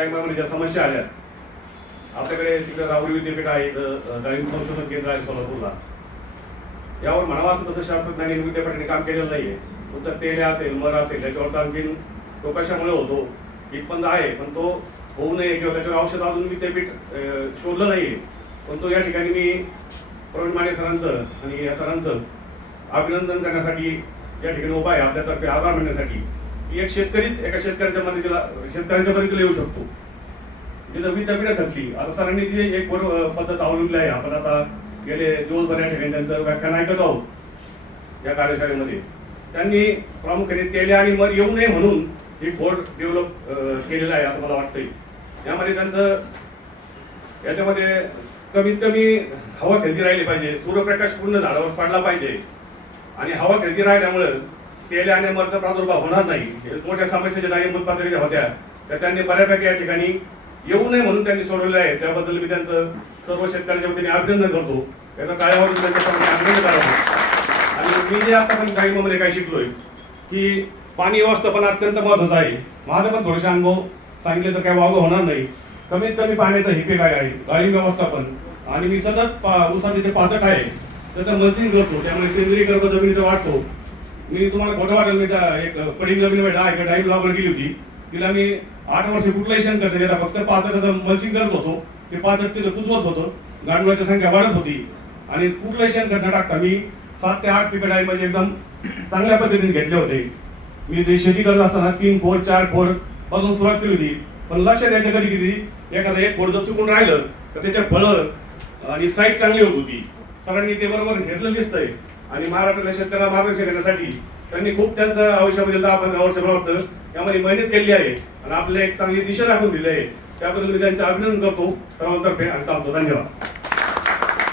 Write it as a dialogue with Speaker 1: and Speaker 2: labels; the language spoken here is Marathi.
Speaker 1: टायमामध्ये ज्या समस्या आल्या आपल्याकडे तिकडे राहुरी विद्यापीठ आहे इथं संशोधन केंद्र आहे सोलापूरला. यावर म्हणावं असं तसं शास्त्रज्ञांनी विद्यापीठाने काम केलेलं नाहीये. फक्त तेल असेल मर असेल त्याच्यावर तर आणखीन तो कशामुळे होतो इथपर्यंत आहे पण तो होऊ नये किंवा त्याच्यावर औषध अजून विद्यापीठ शोधलं नाहीये. पण तो या ठिकाणी मी प्रवीण माने सरांचं आणि या सरांचं अभिनंदन करण्यासाठी या ठिकाणी उपाय आहे. आपल्यातर्फे आभार मानण्यासाठी. एक शेतकरीच एका शेतकऱ्याच्या मदतीला शेतकऱ्यांच्या मदतीला येऊ शकतो. जिथं विद्यापीठ थकली. आता सरांनी जी एक बरोबर पद्धत अवलंबली आहे. आपण आता गेले दिवसभर या ठिकाणी त्यांचं व्याख्यान ऐकत आहोत. या कार्यशाळेमध्ये. त्यांनी प्रामुख्याने तेले आणि मर येऊ नये म्हणून ही फोड डेव्हलप केलेलं आहे असं मला वाटतंय. यामध्ये त्यांचं याच्यामध्ये कमीत कमी हवा खेळती राहिली पाहिजे. सूर्यप्रकाश पूर्ण झाडावर पडला पाहिजे. आणि हवा खेळती राहिल्यामुळं तेले आणि मरचा प्रादुर्भाव होणार नाही. हे. मोठ्या समस्या ज्या डाळिंब उत्पादकाच्या होत्या त्या त्यांनी बऱ्यापैकी या ठिकाणी येऊ नये म्हणून त्यांनी सोडवले आहे. त्याबद्दल मी त्यांचं सर्व शेतकऱ्यांच्या वतीने अभिनंदन करतो. याचा काळावर त्यांच्या सर्वांनी अभिनंदन करावं. आणि मी जे आतापर्यंत डाळिंबामध्ये काय शिकलोय की पाणी व्यवस्थापन अत्यंत महत्वाचं आहे. माझा पण थोडेसे अनुभव सांगितले तर काय वावगं होणार नाही. कमीत कमी पाण्याचं हिपे काय आहे गाळी व्यवस्थापन. आणि मी सतत पा- ऊसाचे जे पाचट आहे त्याचं मल्चिंग करतो. त्यामुळे सेंद्रिय गर्भ जमिनीचा वाढतो. मी तुम्हाला खोटं वाटेल मी एक पडिंग जमिनीमध्ये दहा एक डाळिंब लागवड केली होती. तिला मी आठ वर्ष कुठलाही शंकर नाही. त्याला फक्त पाचटाचं मल्चिंग करत होतो ते पाचट तिथं कुजवत होतं. गांडुळाची संख्या वाढत होती. आणि कुठलंही शंकर न टाकता मी सात ते आठ पिकं डाळिंबाचे एकदम चांगल्या पद्धतीने घेतले होते. मी ते शेती करत असताना तीन खोड चार खोडपासून सुरुवात केली होती. पण लक्षात द्यायचं कधी कधी एखादं एक खोड जर चुकून राहिलं तर त्याच्या फळं आणि साईज चांगली होत होती. सरांनी ते बरोबर घेतलं दिसतंय. आणि महाराष्ट्रातल्या शेतकऱ्यांना मार्गदर्शन देण्यासाठी त्यांनी खूप त्यांचं आयुष्यामध्ये दहा पंधरा वर्ष वाटतं. यामध्ये मेहनत केली आहे. आणि आपल्याला एक चांगली दिशा दाखवून दिली आहे. त्याबद्दल मी त्यांचं अभिनंदन करतो सर्वांतर्फे आणि थांबतो. धन्यवाद.